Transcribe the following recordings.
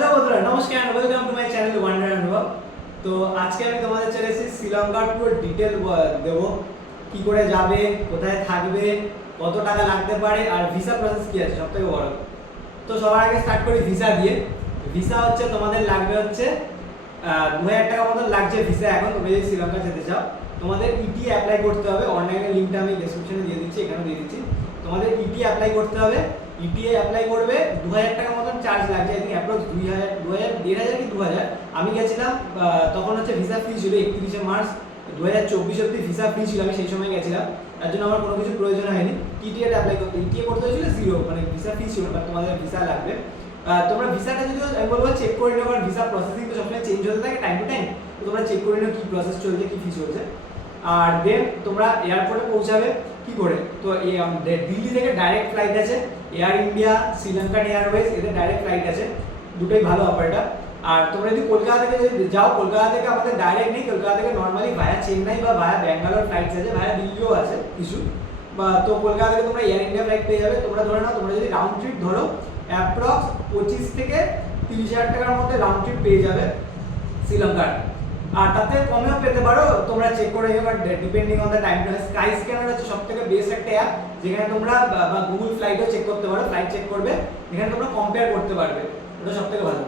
Hello বন্ধুরা, নমস্কার welcome to my channel wonder Anubhav তো আজকে আমি তোমাদের চলে এসেছি শ্রীলঙ্কার পুরো ডিটেল দেবো। কি করে যাবে, কোথায় থাকবে, কত টাকা লাগতে পারে, আর ভিসা প্রসেস কি আছে সব থেকে বড়। তো সবার আগে স্টার্ট করি ভিসা দিয়ে। ভিসা হচ্ছে তোমাদের লাগবে হচ্ছে দু হাজার টাকা মতন লাগছে ভিসা এখন তুমি যদি শ্রীলঙ্কা যেতে চাও। তোমাদের ইটি অ্যাপ্লাই করতে হবে অনলাইনে লিঙ্কটা আমি ডেসক্রিপশনে দিয়ে দিচ্ছি এখানে দিয়ে দিচ্ছি। তোমাদের ইটি অ্যাপ্লাই করতে হবে ইটিএ অ্যাপ্লাই করবে দু হাজার টাকা মতন চার্জ লাগছে আই থিঙ্ক অ্যাপ্রক্স দুই হাজার দু হাজার দেড় হাজার কি দু হাজার আমি গেছিলাম তখন হচ্ছে ভিসা ফ্রি ছিল একত্রিশে মার্চ দু হাজার চব্বিশ অব্দি ভিসা ফ্রি ছিল আমি সেই সময় গেছিলাম। তার জন্য আমার কোনো কিছু প্রয়োজন হয়নি। টিটিএ অ্যাপ্লাই করতে ইটিএ করতে হয়েছিল জিরো মানে ভিসা ফ্রি ছিল বাট তোমাদের ভিসা লাগবে। তোমরা ভিসাটা যদি আমি বলব চেক করে নেব কারণ ভিসা প্রসেসিং তো সবসময় চেঞ্জ হতে থাকে টাইম টু টাইম তো তোমরা চেক করে নেব কি প্রসেস চলছে কী ফি চলছে। আর দেন তোমরা এয়ারপোর্টে পৌঁছাবে কী করে? তো এই, দিল্লি থেকে ডাইরেক্ট ফ্লাইট আছে। Air India Sri Lankan airways এদের ডাইরেক্ট ফ্লাইট আছে। দুটোই ভালো অপারেটার আর তোমরা যদি কলকাতা থেকে যদি যাও, কলকাতা থেকে আমাদের ডাইরেক্ট নেই, কলকাতা থেকে নর্মালি ভায়া চেন্নাই বা ভায়া ব্যাঙ্গালোর ফ্লাইটস আছে ভায়া দিল্লিও আছে কিছু। বা তো কলকাতা থেকে তোমরা এয়ার ইন্ডিয়া ফ্লাইট পেয়ে যাবে। তোমরা ধরে নাও, তোমরা যদি রাউন্ড ট্রিপ ধরো অ্যাপ্রক্স পঁচিশ থেকে তিরিশ হাজার টাকার মধ্যে রাউন্ড ট্রিপ পেয়ে যাবে শ্রীলঙ্কার আর তাতে কমেও পেতে পারো, তোমরা চেক করে নিও but depending on the time Skyscanner হচ্ছে সব থেকে বেস্ট একটা অ্যাপ যেখানে তোমরা, বা- গুগল ফ্লাইটও চেক করতে পারো ফ্লাইট চেক করবে যেখানে তোমরা কম্পেয়ার করতে পারবে। ওটা সব থেকে ভালো।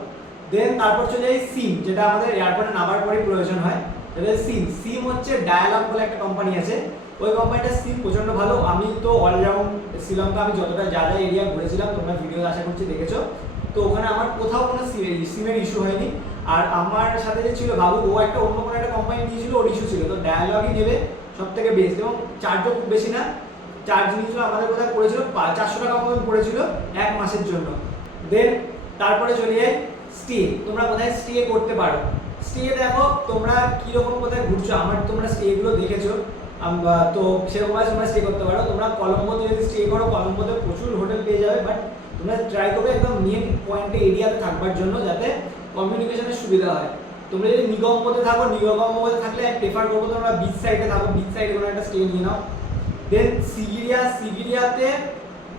দেন তারপর চলে যাই সিম যেটা আমাদের এয়ারপোর্টে নামার পরেই প্রয়োজন হয়। তাহলে সিম সিম হচ্ছে ডায়ালগ বলে একটা কোম্পানি আছে। ওই কোম্পানিটার সিম প্রচণ্ড ভালো। আমি তো অলরাউন্ড শ্রীলঙ্কা আমি যতটা যা যা এরিয়া ঘুরেছিলাম, তোমরা ভিডিও আশা করছি দেখেছ। তো ওখানে আমার কোথাও কোনো সিমের ইস্যু হয়নি। আর আমার সাথে যে ছিল বাবু, ও একটা অন্য কোনো একটা কোম্পানি নিয়েছিল, ওর ইস্যু ছিল। তো ডায়ালগই নেবে সব থেকে বেস্ট এবং চার্জও খুব বেশি না। চার্জ নিয়েছিল আমাদের কোথায় পড়েছিল? চারশো টাকা মতন পড়েছিল এক মাসের জন্য। দেন তারপরে চলে স্টে তোমরা কোথায় স্টে করতে পারো? স্টে দেখো, তোমরা কীরকম কোথায় ঘুরছো? আমার তোমরা স্টেগুলো দেখেছ। তো সেরকম ভাবে তোমরা স্টে করতে পারো। তোমরা কলম্বোতে যদি স্টে করো, কলম্বোতে প্রচুর হোটেল পেয়ে যাবে বাট তোমরা ট্রাই করবে একদম মেন পয়েন্টে এরিয়াতে থাকবার জন্য যাতে কমিউনিকেশনের সুবিধা হয়। তোমরা যদি নিগমতে থাকো নিগমতে থাকলে প্রেফার করব তোমরা বিচ সাইডে থাকো। বিচ সাইডে কোনো একটা স্টে নিয়ে নাও। দেন সিগিরিয়া সিগিরিয়াতে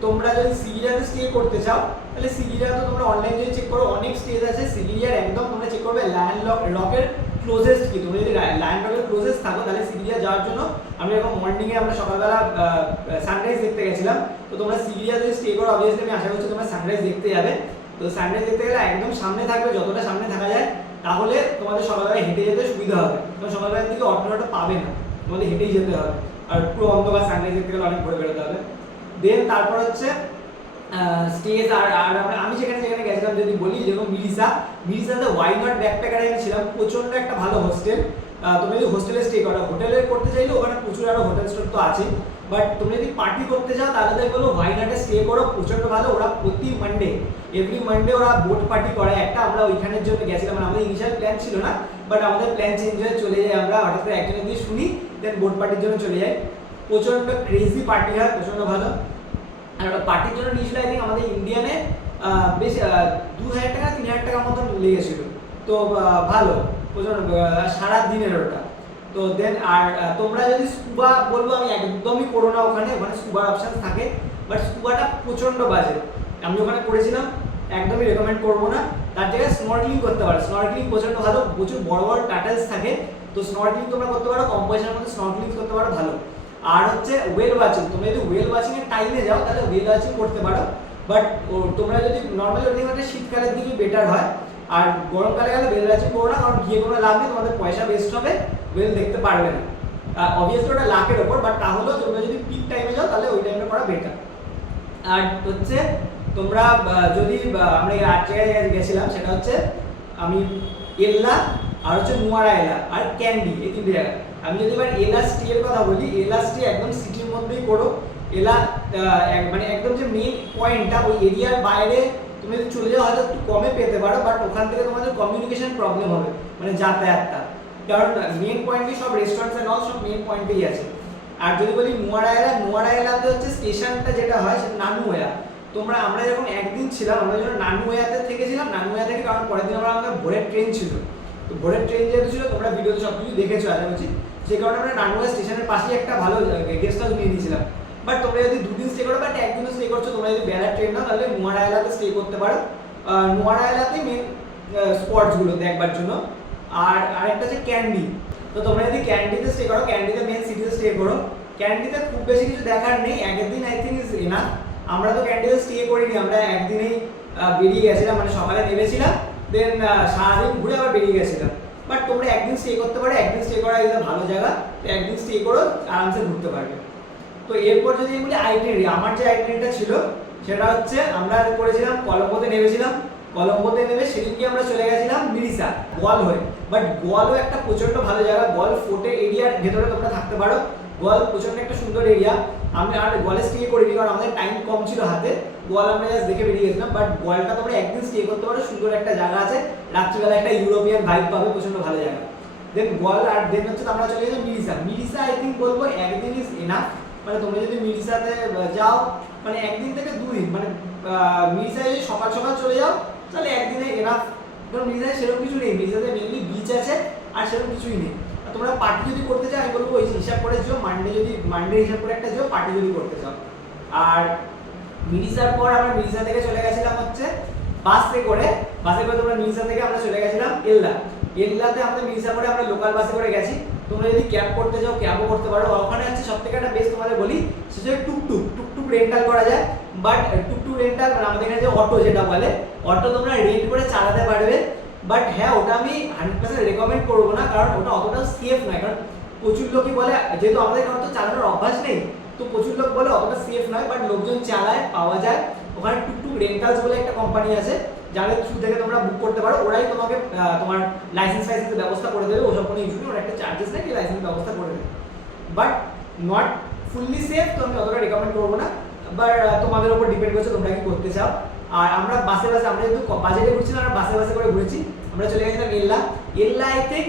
তোমরা যদি সিগিরিয়াতে স্টে করতে চাও, তাহলে সিগিরিয়াতে তোমরা অনলাইন যদি চেক করো, অনেক স্টেজ আছে সিগিরিয়ার একদম তোমরা চেক করবে লায়ন লক লকের ক্লোজেস্ট কি? তুমি যদি লায়ন লকের ক্লোজেস্ট থাকো, তাহলে সিগিরিয়া যাওয়ার জন্য আমরা যখন মর্নিংয়ে আমরা সকালবেলা সানরাইজ দেখতে গেছিলাম। তো তোমরা সিগিরিয়া যদি স্টে করো অবভিয়াসলি আমি আশা করছি তোমরা সানরাইজ দেখতে যাবে। তো সানরাইজ দেখতে গেলে একদম সামনে থাকবে, যতটা সামনে থাকা যায়, তাহলে তোমাদের সকালবেলা হেঁটে যেতে সুবিধা হবে। কারণ সকালবেলার দিকে অটো অটো পাবে না, তোমাদের হেঁটেই যেতে হবে। আর পুরো অন্ধকার সানরাইজ গেলে অনেক ভোরে বেরোতে হবে। দেন তারপর হচ্ছে স্টেজ আর আর আমরা, আমি যেখানে যেখানে গেছিলাম, যদি বলি যেরকম মিরিসা মিরিসাতে ওয়াই নট ব্যাকপ্যাকারে আমি ছিলাম প্রচণ্ড একটা ভালো হোস্টেল তুমি যদি হোস্টেলে স্টে করো, হোটেলে করতে চাইলে ওখানে প্রচুর আরও হোটেল স্টোর তো আছে বাট তুমি যদি পার্টি করতে চাও তাহলে তাই বলো ওয়াই নটে স্টে করো প্রচণ্ড ভালো। ওরা প্রতি মানডে এভরি মানডে ওরা বোট পার্টি করে। একটা আমরা ওইখানের জন্য গেছিলাম মানে আমাদের ইনিশিয়াল প্ল্যান ছিল না বাট আমাদের প্ল্যান চেঞ্জ হয়ে চলে যাই আমরা হঠাৎ করে একজনের দিয়ে শুনি দেন বোট পার্টির জন্য চলে যাই প্রচণ্ড ক্রেজি পার্টি হয় প্রচণ্ড ভালো। আর পার্টির জন্য নিয়েছিল আই থিঙ্ক আমাদের ইন্ডিয়ানে বেশ দু হাজার টাকা তিন হাজার টাকার মতন লেগেছিল। তো ভালো প্রচণ্ড আহ, সারা দিনের ওটা। তো দেন আর তোমরা যদি স্কুবা বলব আমি একদমই করো না ওখানে ওখানে স্কুবার অপশান থাকে। বাট স্কুবাটা প্রচণ্ড বাজে। আমি ওখানে করেছিলাম একদমই রেকমেন্ড করব না। তার জায়গায় স্নর্কলিং করতে পারো। স্নর্কলিং প্রচণ্ড ভালো প্রচুর বড় বড় টাটেলস থাকে। তো স্নর্কলিং তোমরা করতে পারো, কম পয়সার মধ্যে স্নর্কলিং করতে পারো, ভালো। আর হচ্ছে ওয়েল ওয়াচিং তোমরা যদি ওয়েল ওয়াচিং এর টাইমে যাও, তাহলে ওয়েল ওয়াচিং করতে পারো। বাট তোমরা যদি নর্মাল দিকে শীতকালের দিকে বেটার হয়। আর গরমকালে গেলে ওয়েল ওয়াচিং করো না, কারণ গিয়ে কোনো লাভ নেই, তোমাদের পয়সা বেস্ট হবে ওয়েল দেখতে পারবে না। অবভিয়াসলি ওটা লাখের ওপর বাট তাহলেও তোমরা যদি পিক টাইমে যাও, তাহলে ওই টাইমে করা বেটার আর হচ্ছে, তোমরা যদি আমরা আট জায়গায় গেছিলাম, সেটা হচ্ছে আমি এল্লা আর হচ্ছে নুয়ারা এলা আর ক্যান্ডি, এই তিনটে জায়গা আমি যদি এবার এলা স্টি এর কথা বলি, এলা স্টি একদম সিটির মধ্যেই করো এলা মানে একদম যে মেন পয়েন্টটা ওই এরিয়ার বাইরে তুমি যদি চলে যাও, হয়তো একটু কমে পেতে পারো বাট ওখান থেকে তোমাদের কমিউনিকেশন প্রবলেম হবে মানে যাতায়াতটা। কারণ মেন পয়েন্টে সব রেস্টুরেন্টস এন্ড অল সব মেন পয়েন্টেই আছে। আর যদি বলি নোয়ারায়লা নোয়ারায়লাতে হচ্ছে স্টেশনটা যেটা হয়, সেটা নানুয়া। তোমরা, আমরা যখন একদিন ছিলাম, আমরা যখন নানুয়াতে থেকেছিলাম নানুয়া থেকে কারণ পরের দিন আমরা আমাদের ভোরের ট্রেন ছিল। তো ভোরের ট্রেন যেহেতু ছিল, তোমরা ভিডিওতে সব কিছু দেখেছ, আশা করছি। সেই কারণে আমরা নানুয়া স্টেশনের পাশেই একটা ভালো গেস্ট হাউস নিয়ে নিয়েছিলাম। বাট তোমরা যদি দুদিন স্টে করো বাট একদিনও স্টে করছ, তোমরা যদি বেড়ার ট্রেন নাও, তাহলে নোয়ারায়লাতে স্টে করতে পারো। নোয়ারা এলাকাতে মেন স্পটসগুলো দেখবার জন্য। আর আরেকটা হচ্ছে ক্যান্ডি তো তোমরা যদি ক্যান্ডিতে স্টে করো ক্যান্ডিতে মেন সিটিতে স্টে করো। ক্যান্ডিতে খুব বেশি কিছু দেখার নেই একদিন আই থিঙ্ক ইজ এনাফ আমরা তো ক্যান্ডিতে স্টে করিনি, আমরা একদিনেই বেরিয়ে গেছিলাম মানে সকালে নেমেছিলাম। দেন সারাদিন ঘুরে আবার বেরিয়ে গেছিলাম। বাট তোমরা একদিন স্টে করতে পারো, একদিন স্টে করা এটা ভালো জায়গা। তো একদিন স্টে করো, আরামসে ঘুরতে পারবে। তো এরপর যদি বলি আইটেনারি আমার যে আইটেনারিটা ছিল, সেটা হচ্ছে আমরা করেছিলাম, কলম্বোতে নেমেছিলাম। কলম্বোতে নেমে সেদিনকে আমরা চলে গেছিলাম মিরিসা গোয়াল হয়ে বাট গোয়ালও একটা প্রচণ্ড ভালো জায়গা, গোয়াল ফোর্টে এরিয়ার ভেতরে তোমরা থাকতে পারো। গোয়াল প্রচণ্ড একটা সুন্দর এরিয়া আমি আর গোয়ালে স্টে করিনি কারণ আমাদের টাইম কম ছিল হাতে। গোয়াল আমরা জাস্ট দেখে বেরিয়ে গেছিলাম বাট গোয়ালটা তোমরা একদিন স্টে করতে পারো, সুন্দর একটা জায়গা আছে। রাত্রিবেলা একটা ইউরোপিয়ান ভাইব পাবে, প্রচণ্ড ভালো জায়গা। দেন গোয়াল আর দেন হচ্ছে আমরা চলে গেছি মিরিসা মিরিসা আই থিঙ্ক বলব একদিন ইজ এনাফ মানে তোমরা যদি মিরিসাতে যাও মানে একদিন থেকে দুই মানে মিরিসায় যদি সকাল সকাল চলে যাও, তাহলে একদিনে এনাফ কারণ মিরিসায় সেরকম কিছু নেই। মিরিসাতে মেনলি বিচ আছে, আর সেরকম কিছুই নেই। তোমরা পার্টি যদি করতে চাও, আমি বলব হিসাব করে যেও মানডে যদি মানডে হিসাব করে একটা যেও পার্টি যদি করতে চাও। আর মিরিসার পর আমরা মিরিসা থেকে চলে গেছিলাম হচ্ছে বাসে করে। বাসে করে তোমরা মিরিসা থেকে আমরা চলে গেছিলাম এল্লা এল্লাতে আমাদের মিরিসা করে আমরা লোকাল বাসে করে গেছি। তোমরা যদি ক্যাব করতে যাও ক্যাবও করতে পারো। ওখানে হচ্ছে সব থেকে একটা বেস্ট তোমাদের বলি, সেটা টুকটুক। টুকটুক রেন্টাল করা যায়। বাট টুকটুক রেন্টাল আমাদের এখানে যে অটো যেটা বলে অটো তোমরা রেন্ট করে চালাতে পারবে। বাট হ্যাঁ ওটা আমি হান্ড্রেড পার্সেন্ট রেকমেন্ড করব না, কারণ ওটা অতটা সেফ নয়। কারণ প্রচুর লোকই বলে, যেহেতু আমাদের কারণ তো চালানোর অভ্যাস নেই, তো প্রচুর লোক বলে অতটা সেফ নয় বাট লোকজন চালায়, পাওয়া যায়। ওখানে টুকটুক রেন্টালস বলে একটা কোম্পানি আছে, যাদের থ্রু থেকে তোমরা বুক করতে পারো, ওরাই তোমাকে তোমার লাইসেন্স ফাইসেন্সের ব্যবস্থা করে দেবে, ওসব কোনো ইস্যু নেই, ওরা একটা চার্জেস নেই লাইসেন্স ব্যবস্থা করে দেবে। বাট নট ফুললি সেফ তো আমি অতটা রেকমেন্ড করব না। বাট তোমাদের উপর ডিপেন্ড করছে, তোমরা কি করতে চাও। আর আমরা বাসে বাসে আমরা যেহেতু বাজেটে ঘুরছিলাম, আমরা বাসে বাসে করে ঘুরেছি। আমরা চলে গেছিলাম এল্লা। এল্লা আই থিঙ্ক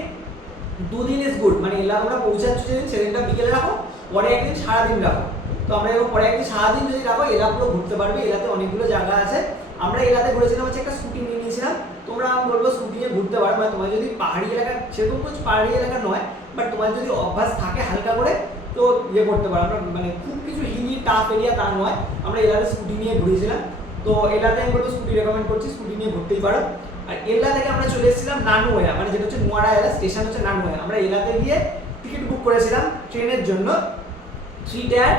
দুদিন ইজ গুড মানে এল্লা তোমরা পৌঁছাচ্ছ যেদিন সেদিনটা বিকেলে রাখো, পরে একদিন সারাদিন রাখো। তো আমরা এরকম পরে একদিন সারাদিন যদি রাখো এলা পুরো ঘুরতে পারবে। এলাতে অনেকগুলো জায়গা আছে। আমরা এলাতে ঘুরেছিলাম হচ্ছে একটা স্কুটি নিয়ে নিয়েছিলাম। তোমরা আমি বলব স্কুটি নিয়ে ঘুরতে পারো। মানে তোমার যদি পাহাড়ি এলাকা, সেরকম কিছু পাহাড়ি এলাকা নয় বাট তোমার যদি অভ্যাস থাকে হালকা করে, তো ইয়ে করতে পারো। আমরা মানে খুব কিছু হিলি টাফ এরিয়া তা নয়। আমরা এলাতে স্কুটি নিয়ে ঘুরেছিলাম। তো এলাতে আমি বলব স্কুটি রেকমেন্ড করছি স্কুটি নিয়ে ঘুরতেই পারো। আর এলা থেকে আমরা চলে এসেছিলাম নানুয়া মানে যেটা হচ্ছে নোয়ারা এলা স্টেশন হচ্ছে নানুয়া। আমরা এলাতে গিয়ে টিকিট বুক করেছিলাম ট্রেনের জন্য। থ্রি টায়ার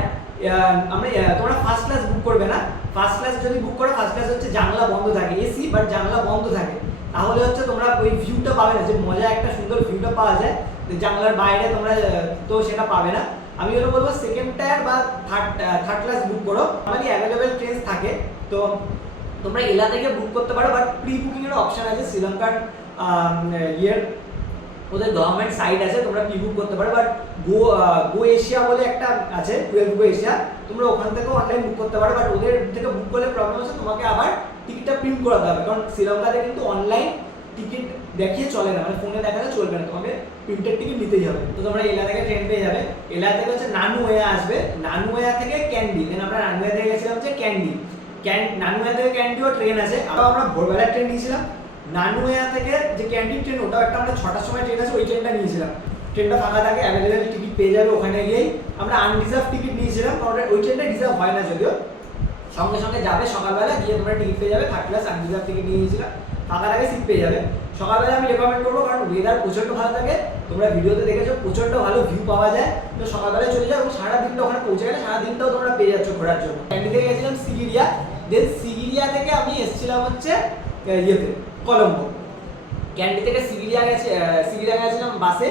আমরা তোমরা ফার্স্ট ক্লাস বুক করবে না। ফার্স্ট ক্লাস যদি বুক করো ফার্স্ট ক্লাস হচ্ছে জানলা বন্ধ থাকে এসি বাট জানলা বন্ধ থাকে। তাহলে হচ্ছে তোমরা ওই ভিউটা পাবে না, যে মজা একটা সুন্দর ভিউটা পাওয়া যায়। জানলার বাইরে তোমরা তো সেটা পাবে না। আমি হলো বলব সেকেন্ড টায়ার বা থার্ড থার্ড ক্লাস বুক করো। আমারই অ্যাভেলেবেল ট্রেন থাকে। তো তোমরা এলা থেকে বুক করতে পারো বাট প্রি বুকিং এর অপশন আছে শ্রীলঙ্কার ইয়ের। ওদের গভর্নমেন্ট সাইট আছে, তোমরা প্রি বুক করতে পারো বাট গো গো এশিয়া বলে একটা আছে টুয়েলভ গো এশিয়া। তোমরা ওখান থেকেও অনলাইন বুক করতে পারো বাট ওদের থেকে বুক করলে প্রবলেম হচ্ছে তোমাকে আবার টিকিটটা প্রিন্ট করাতে হবে, কারণ শ্রীলঙ্কাতে কিন্তু অনলাইন টিকিট দেখিয়ে চলে না মানে ফোনে দেখালে চলবে না, তোমাকে প্রিন্টেড টিকিট নিতেই হবে। তো তোমরা এলা থেকে ট্রেন পেয়ে যাবে। এলা থেকে হচ্ছে নানুয়া আসবে নানুয়া থেকে ক্যান্ডি দেন আমরা নানুয়া থেকে গেছিলাম হচ্ছে ক্যান্ডি। ক্যান, নানুয়া থেকে ক্যান্ডিও ট্রেন আছে। আবার আমরা ভোরবেলার ট্রেন নিয়েছিলাম। নানুয়া থেকে যে ক্যান্টিন ট্রেন ওটাও একটা আমরা ছটার সময় ট্রেন আছে, ওই ট্রেনটা নিয়েছিলাম। ট্রেনটা ফাঁকা থাকে অ্যাভেলেবেল টিকিট পেয়ে যাবে ওখানে গিয়েই। আমরা আনরিজার্ভ টিকিট নিয়েছিলাম, কারণ ওই ট্রেনটা রিজার্ভ হয় না যদিও। সঙ্গে সঙ্গে যাবে সকালবেলা, গিয়ে তোমরা টিকিট পেয়ে যাবে থার্ড ক্লাস আনরিজার্ভ টিকিট নিয়ে নিয়েছিলাম। ফাঁকা থাকে সিট পেয়ে যাবে। সকালবেলা আমি রেকমেন্ড করব, কারণ ওয়েদার প্রচণ্ড ভালো থাকে। তোমরা ভিডিওতে দেখেছ প্রচণ্ড ভালো ভিউ পাওয়া যায়। তো সকালবেলায় চলে যাও, এবং সারা দিনটা ওখানে পৌঁছে গেলে সারা দিনটাও তোমরা পেয়ে যাচ্ছ ঘোরার জন্য। ক্যান্ডি থেকে গেছিলাম সিগিরিয়া দেন সিগিরিয়া থেকে আমি এসেছিলাম হচ্ছে ইয়েতে কলম্বো ক্যান্ডি থেকে সিগিরিয়া গেছে আহ, গেছিলাম বাসে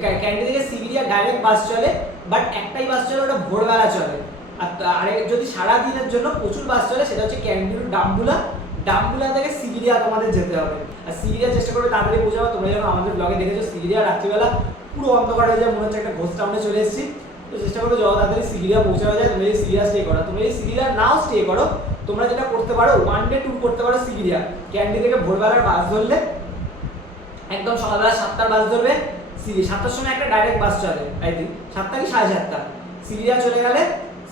ক্যা- ক্যান্ডি থেকে সিগিরিয়া ডাইরেক্ট বাস চলে বাট একটাই বাস চলে ওটা ভোরবেলা চলে। আর তা- আরে যদি সারা দিনের জন্য প্রচুর বাস চলে সেটা হচ্ছে ক্যান্ডির ডাম্বুলা ডাম্বুলা থেকে সিগিরিয়া তোমাদের যেতে হবে। আর সিগিরিয়া চেষ্টা করবে তাড়াতাড়ি পৌঁছাবো তোমরা যখন আমাদের ব্লগে দেখেছ সিগিরিয়া রাত্রিবেলা পুরো অন্ধকার হয়ে যায় মনে হচ্ছে একটা ঘোষ টাউনে চলে এসেছি। তো চেষ্টা করবে যত তাড়াতাড়ি সিগিরিয়া পৌঁছানো যায় তুমি যদি সিগিরিয়া স্টে করো। তুমি যদি সিগিরিয়া নাও স্টে করো তোমরা যেটা করতে পারো ওয়ান ডে ট্যুর করতে পারো সিগিরিয়া ক্যান্ডি থেকে ভোরবেলার বাস ধরলে, একদম সকালবেলা সাতটার বাস ধরবে সিগি সাতটার সময় একটা ডাইরেক্ট বাস চলে আই থিঙ্ক সাতটা কি সাড়ে সাতটা? সিগিরিয়া চলে গেলে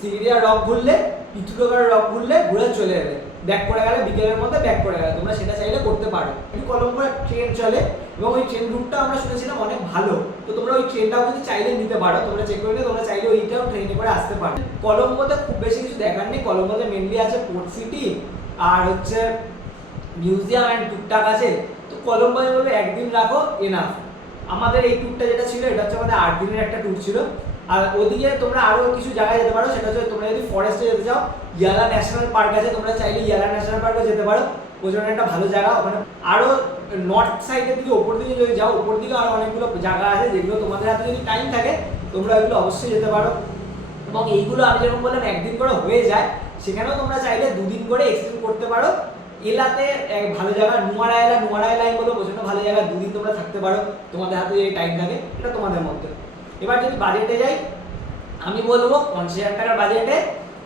সিগিরিয়া রক ঘুরলে পিথুরগড় রক ঘুরলে, ঘুরে চলে যাবে ব্যাক করে গেলে, বিকেলের মধ্যে ব্যাক করে গেলে। তোমরা সেটা চাইলে করতে পারো। কিন্তু কলম্বোর ট্রেন চলে এবং ওই ট্রেন রুটটা আমরা শুনেছিলাম অনেক ভালো। তো তোমরা ওই ট্রেনটাও যদি চাইলে নিতে পারো, তোমরা চেক করে তোমরা চাইলে ওইটাও ট্রেনে করে আসতে পারো। কলম্বোতে খুব বেশি কিছু দেখার নেই। কলম্বোতে মেনলি আছে পোর্ট সিটি আর হচ্ছে মিউজিয়াম অ্যান্ড টুকটাক আছে। তো কলম্বো আমি বলব একদিন রাখো এনাফ আমাদের এই ট্যুরটা যেটা ছিল, এটা হচ্ছে আমাদের আট দিনের একটা ট্যুর ছিল। আর ওদিকে তোমরা আরও কিছু জায়গায় যেতে পারো, সেটা হচ্ছে তোমরা যদি ফরেস্টে যেতে চাও, ইয়ালা ন্যাশনাল পার্ক আছে, তোমরা চাইলে ইয়ালা ন্যাশনাল পার্কও যেতে পারো। ওজনে একটা ভালো জায়গা। ওখানে আরও নর্থ সাইডের দিকে ওপর দিকে যদি যাও ওপর দিকে আরও অনেকগুলো জায়গা আছে যেগুলো তোমাদের হাতে যদি টাইম থাকে, তোমরা ওইগুলো অবশ্যই যেতে পারো। এবং এইগুলো আমি যেরকম বললাম, একদিন করে হয়ে যায়, সেখানেও তোমরা চাইলে দুদিন করে এক্সটেন্ড করতে পারো। এলাতে এক ভালো জায়গা নোয়ারা এলা নুয়ারা এলাই বলো প্রচণ্ড ভালো জায়গা, দুদিন তোমরা থাকতে পারো। তোমাদের হাতে যদি টাইম থাকে, এটা তোমাদের মধ্যে। এবার যদি বাজেটে যাই, আমি বলব পঞ্চাশ হাজার টাকার বাজেটে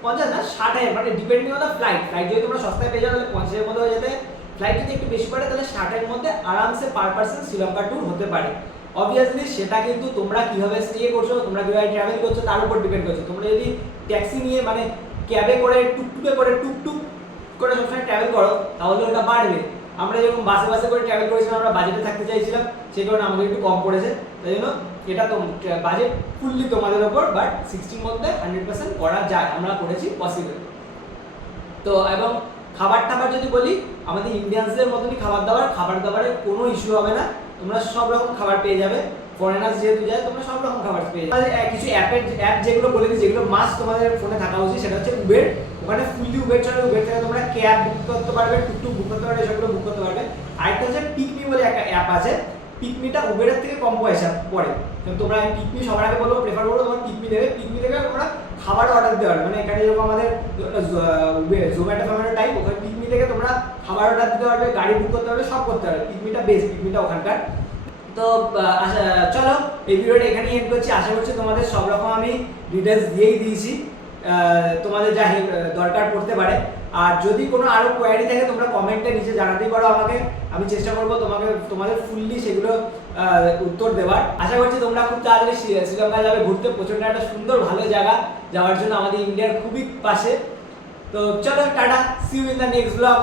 পঞ্চাশ না, ষাট হাজার মানে depending on the flight flight যদি তোমরা সস্তায় পেয়ে যাও, তাহলে পঞ্চাশের মধ্যে হয়ে যেতে ফ্লাইট যদি একটু বেশি পড়ে তাহলে ষাটের মধ্যে আরামসে পার পার্সন শ্রীলঙ্কা ট্যুর হতে পারে। অবভিয়াসলি সেটা কিন্তু তোমরা কীভাবে স্টে করছ, তোমরা কীভাবে ট্রাভেল করছ, তার উপর ডিপেন্ড করছ। তোমরা যদি ট্যাক্সি নিয়ে মানে ক্যাবে করে, টুকটুকে করে, টুকটুক করে সবসময় ট্রাভেল করো, তাহলে ওটা বাড়বে। আমরা যখন বাসে বাসে করে ট্রাভেল করেছিলাম, আমরা বাজেটে থাকতে চাইছিলাম, সেই কারণে আমাদের একটু কম পড়েছে। তাই জন্য এটা তো বাজেট ফুললি তোমাদের ওপর বাট সিক্সটির মধ্যে হান্ড্রেড পার্সেন্ট করা যায়, আমরা করেছি পসিবল তো, এবং খাবার টাবার যদি বলি, আমাদের ইন্ডিয়ানসদের মতনই খাবার দাবার, খাবার দাবারের কোনো ইস্যু হবে না। তোমরা সব রকম খাবার পেয়ে যাবে। ফরেনার্স যেহেতু যায়, তোমরা সব রকম খাবার পেয়ে যাবে। কিছু অ্যাপের অ্যাপ যেগুলো বলে দিই, যেগুলো মাস্ট তোমাদের ফোনে থাকা উচিত, সেটা হচ্ছে উবের ওখানে ফুলি উবের চলে উবের থেকে তোমরা ক্যাব বুক করতে পারবে টুকটুক বুক করতে পারবে, এসবগুলো বুক করতে পারবে। আরেকটা হচ্ছে পিকমি বলে একটা অ্যাপ আছে। পিকমিটা উবেরের থেকে কম পয়সা পড়ে তোমরা পিকমি সবার আগে বলব প্রেফার করব তোমার পিকমি দেবে। পিকমি থেকে তোমরা খাবার অর্ডার পারবে। মানে এখানে যেরকম আমাদের জোম্যাটো ফোম্যাটো টাইপ ওখানে পিকমি থেকে তোমরা খাবার অর্ডার দিতে পারবে, গাড়ি বুক করতে পারবে, সব করতে পারবে। পিকমিটা বেস্ট পিকমিটা ওখানকার। তো চলো, এই ভিডিওটা এখানেই এন্ড করছি। আশা করছি তোমাদের সব রকম আমি ডিটেলস দিয়েই দিয়েছি। তোমাদের যা দরকার পড়তে আর যদি কোনো আরও কোয়ারি থাকে, তোমরা কমেন্টে নিচে জানাতেই পারো আমাকে। আমি চেষ্টা করব তোমাকে, তোমাদের ফুললি সেগুলো উত্তর দেওয়ার আশা করছি তোমরা খুব তাড়াতাড়ি শ্রীলঙ্কা যাবে ঘুরতে। প্রচণ্ড একটা সুন্দর, ভালো জায়গা। যাওয়ার জন্য আমাদের ইন্ডিয়ার খুবই পাশে। তো চলো, tata. See you in the next blog